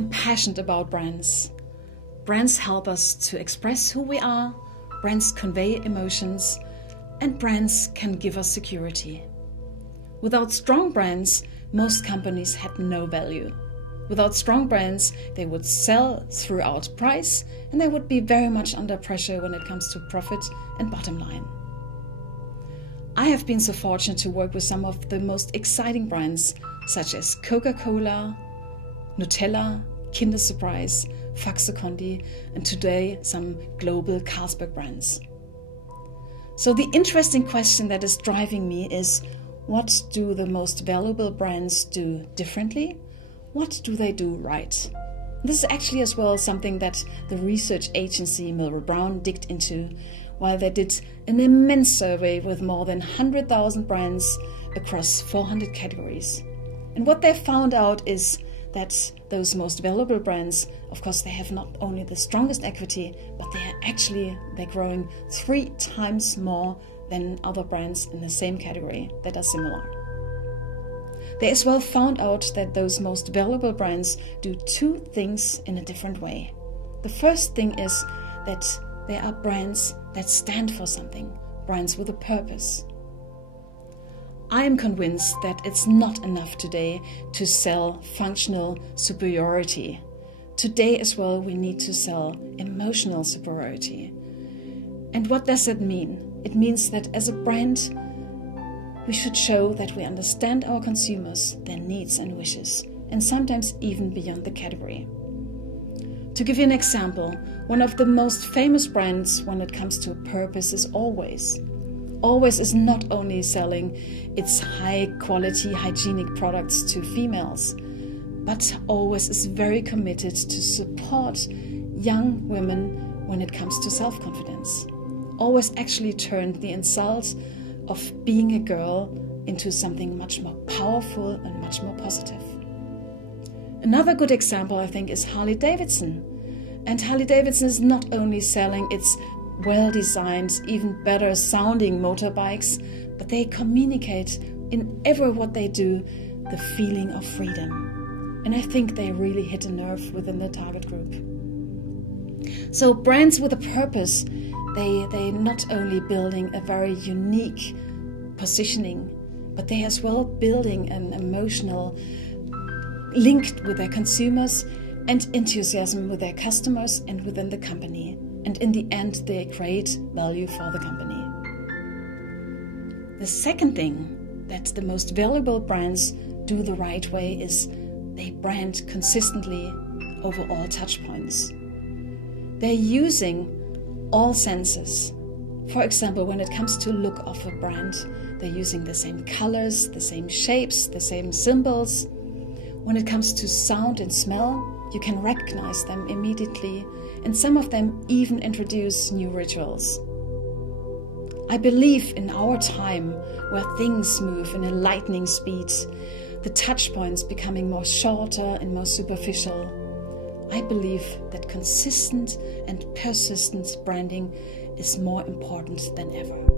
I'm passionate about brands. Brands help us to express who we are, brands convey emotions, and brands can give us security. Without strong brands, most companies had no value. Without strong brands, they would sell throughout price and they would be very much under pressure when it comes to profit and bottom line. I have been so fortunate to work with some of the most exciting brands such as Coca-Cola, Nutella, Kinder Surprise, Faxe Kondi, and today some global Carlsberg brands. So the interesting question that is driving me is, what do the most valuable brands do differently? What do they do right? This is actually as well something that the research agency Milner Brown digged into while they did an immense survey with more than 100,000 brands across 400 categories. And what they found out is that those most valuable brands, of course, they have not only the strongest equity, but they're growing 3 times more than other brands in the same category that are similar. They as well found out that those most valuable brands do 2 things in a different way. The first thing is that they are brands that stand for something, brands with a purpose. I am convinced that it's not enough today to sell functional superiority. Today as well, we need to sell emotional superiority. And what does that mean? It means that as a brand, we should show that we understand our consumers, their needs and wishes, and sometimes even beyond the category. To give you an example, one of the most famous brands when it comes to purpose is Always. Always is not only selling its high-quality hygienic products to females, but Always is very committed to support young women when it comes to self-confidence. Always actually turned the insult of being a girl into something much more powerful and much more positive. Another good example, I think, is Harley-Davidson. And Harley-Davidson is not only selling its well-designed, even better sounding motorbikes, but they communicate in every what they do the feeling of freedom. And I think they really hit a nerve within the target group. So brands with a purpose, they not only building a very unique positioning, but they as well building an emotional link with their consumers and enthusiasm with their customers and within the company. And in the end, they create value for the company. The second thing that the most valuable brands do the right way is they brand consistently over all touch points. They're using all senses. For example, when it comes to look of a brand, they're using the same colors, the same shapes, the same symbols. When it comes to sound and smell, you can recognize them immediately, and some of them even introduce new rituals. I believe in our time where things move in a lightning speed, the touch points becoming more shorter and more superficial, I believe that consistent and persistent branding is more important than ever.